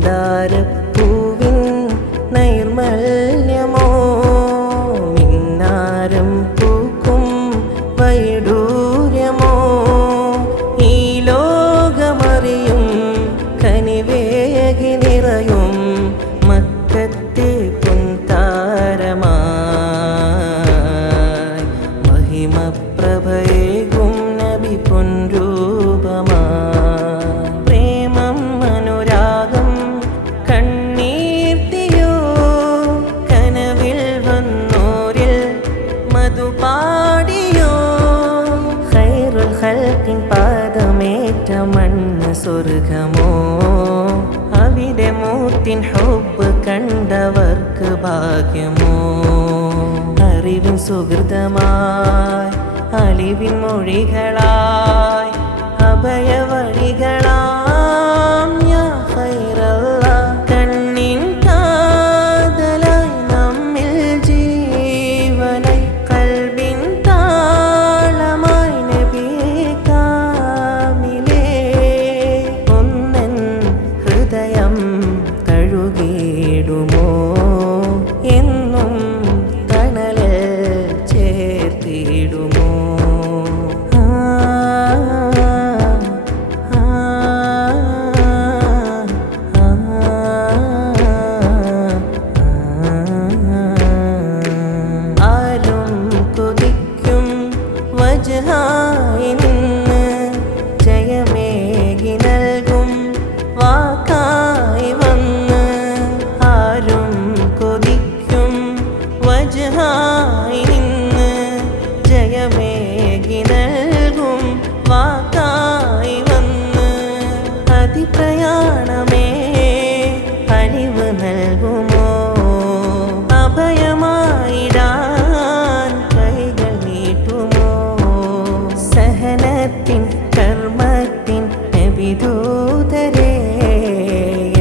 മന്ദാരപ്പൂവിൻ നൈർമല്യമോ മിന്നാരം പൂക്കും വൈഡൂര്യമോ ഈ ലോകമറിയും കനിവേകി നിറയും മക്കത്തെ പൊൻതാരമായി മഹിമപ്രഭയേകും നബി പൊൻരൂപമായി പ്രേമം അനുരാഗം കണ്ണീർത്തിയോ കനവിൽ വന്നോരിൽ മധുപാടിയോ ഖൈറുൽ ഖൽഖിൻ പാദമേറ്റ മണ്ണ് സ്വർഗമോ അവിടെ മൂത്തിൻ ഹുബ്ബ് കണ്ടവർക്ക് ഭാഗ്യമോ അറിവിൻ സുഹൃതമായി അലിവിൻ മൊഴികളായി അഭയവഴികളാം യാ ഖൈറല്ലാഹ് കണ്ണിൻ കാതലായി നമ്മിൽ ജീവനായി കൽബിൻ താളമായി നബിയേ കാമിലേ ഒന്നൻ ഹൃദയം തഴുകിയിടുമോ എന്നും തണലിൽ ചേർത്തിടുമോ ആരും കൊതിക്കും വജ്ഹായി നിന്ന് ജയമേകി നൽകും വാക്കായി വന്ന് ആരും കൊതിക്കും വജ്ഹായി നിന്ന് ജയമേകി നൽകും വാക്കായി വന്ന് അതിപ്രയാണമേ അലിവ് നൽകുമോ അഭയമായിടാൻ കൈകൾ നീട്ടുമോ സഹനത്തിൻ കർമ്മത്തിൻ നബിദൂതരേ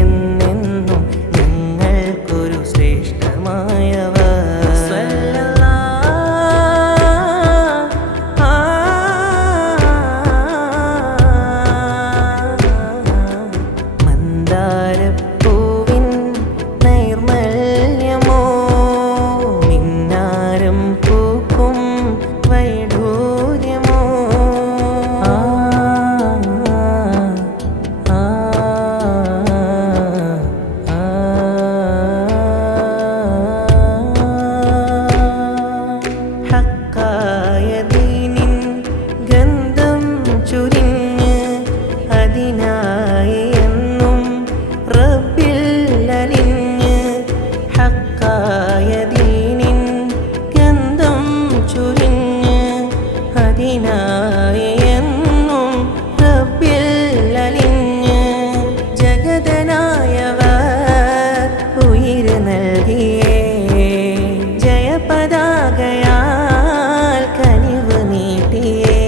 എന്നെന്നും ഞങ്ങൾക്കൊരു ശ്രേഷ്ഠമായവർ മന്ദാരപ്പൂവിൻ നൈർമല്യമോ മിന്നാരം പൂക്കും വൈഡൂര്യമോ ഹക്കായ ദീനിൻ ഗന്ധം ചുരിഞ്ഞ് അതിനായി എന്നും റബ്ബിൽ അലിഞ്ഞ് ഹക്കായ ദീനിൻ ഗന്ധം ചുരിഞ്ഞ് അതിനായി എന്നും റബ്ബിൽ അലിഞ്ഞ് ജഗതനായവർ ഉയിര് നൽകിയേ ജയപതാകയാൽ കനിവ് നീട്ടിയേ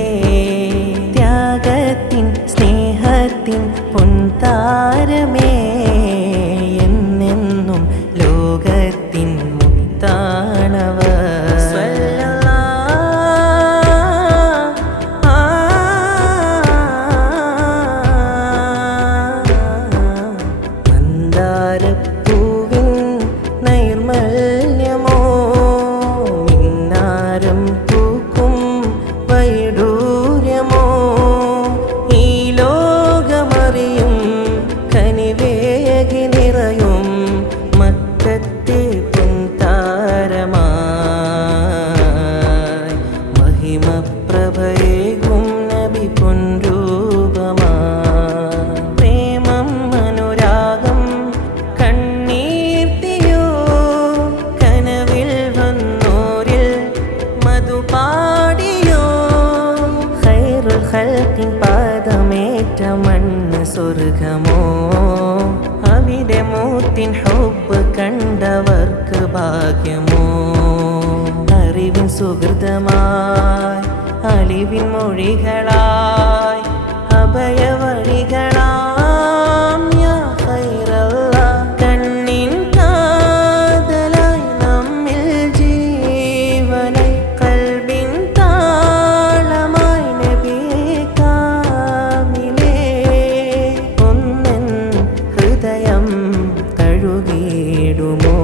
ത്യാഗത്തിൻ സ്നേഹത്തിൻ പൊൻതാരമേ എന്നെന്നും ലോകത്തിൻ മുത്താണവർ മന്ദാരപ്പൂവിൻ നൈർമല്യമോ മിന്നാരം പൂക്കും വൈഡൂര്യമോ ഈ ലോകമറിയും കനിവേകി നിറയും മക്കത്തെ പൊൻതാരമായി മഹിമപ്രഭയേകും നബി പൊൻരൂപമായി പ്രേമം അനുരാഗം കണ്ണീർത്തിയോ കനവിൽ വന്നോരിൽ മധുപാടിയോ ഖൈറുൽ ഖൽഖിൻ പാദമേറ്റ മണ്ണ് സ്വർഗമോ അവിടെ മൂത്തിൻ ഹുബ്ബ് കണ്ടവർക്ക് ഭാഗ്യമോ അറിവിൻ സുഹൃതമായി അലിവിൻ മൊഴികളായി അഭയവഴികളാം യാ ഖൈറല്ലാഹ് കണ്ണിൻ കാതലായി നമ്മിൽ ജീവനായി കൽബിൻ താളമായി നബിയേ കാമിലേ ഒന്നൻ ഹൃദയം തഴുകിയിടുമോ